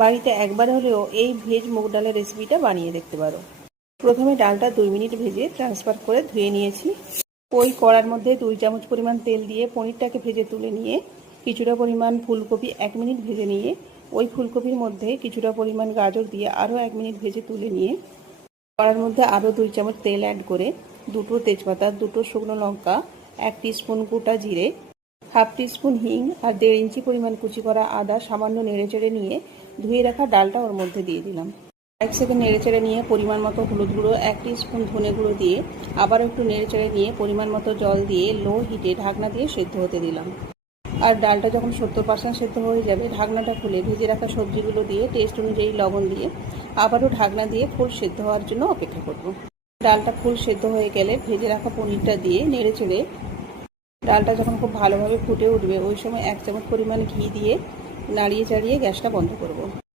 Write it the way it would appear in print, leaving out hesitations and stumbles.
বাড়িতে একবার হলেও এই ভেজ মুগ ডালের রেসিপিটা বানিয়ে দেখতে পারো। প্রথমে ডালটা 2 মিনিট ভেজে ট্রান্সফার করে ধুয়ে নিয়েছি। ওই কড়ার মধ্যে 2 চামচ পরিমাণ তেল দিয়ে পনিরটাকে ভেজে তুলে নিয়ে কিছুটা পরিমাণ ফুলকপি 1 মিনিট ভেজে নিয়ে ওই ফুলকপির মধ্যে কিছুটা পরিমাণ গাজর দিয়ে আরও 1 মিনিট ভেজে তুলে নিয়ে কড়ার মধ্যে আরও 2 চামচ তেল অ্যাড করে 2টো তেজপাতা, 2টো শুকনো লঙ্কা, 1 টিস্পুন গোটা জিরে, হাফ টিস্পুন হিং আর 1.5 ইঞ্চি পরিমাণ কুচি করা আদা সামান্য নেড়েচেড়ে নিয়ে ধুয়ে রাখা ডালটা ওর মধ্যে দিয়ে দিলাম। 1 সেকেন্ড নেড়েচেড়ে নিয়ে পরিমাণ মতো হলুদ গুঁড়ো, 1 টিস্পুন ধনে গুঁড়ো দিয়ে আবার একটু নেড়েচেড়ে নিয়ে পরিমাণ মতো জল দিয়ে লো হিটে ঢাকনা দিয়ে সেদ্ধ হতে দিলাম। আর ডালটা যখন 70% সেদ্ধ হয়ে যাবে ঢাকনাটা খুলে ভেজে রাখা সবজিগুলো দিয়ে টেস্ট অনুযায়ী লবণ দিয়ে আবারও ঢাকনা দিয়ে ফুল সেদ্ধ হওয়ার জন্য অপেক্ষা করব। ডালটা ফুল সেদ্ধ হয়ে গেলে ভেজে রাখা পনিরটা দিয়ে নেড়েচেড়ে ডালটা যখন খুব ভালোভাবে ফুটে উঠবে ওই সময় 1 চামচ পরিমাণ ঘি দিয়ে নাড়িয়ে চাড়িয়ে গ্যাসটা বন্ধ করব।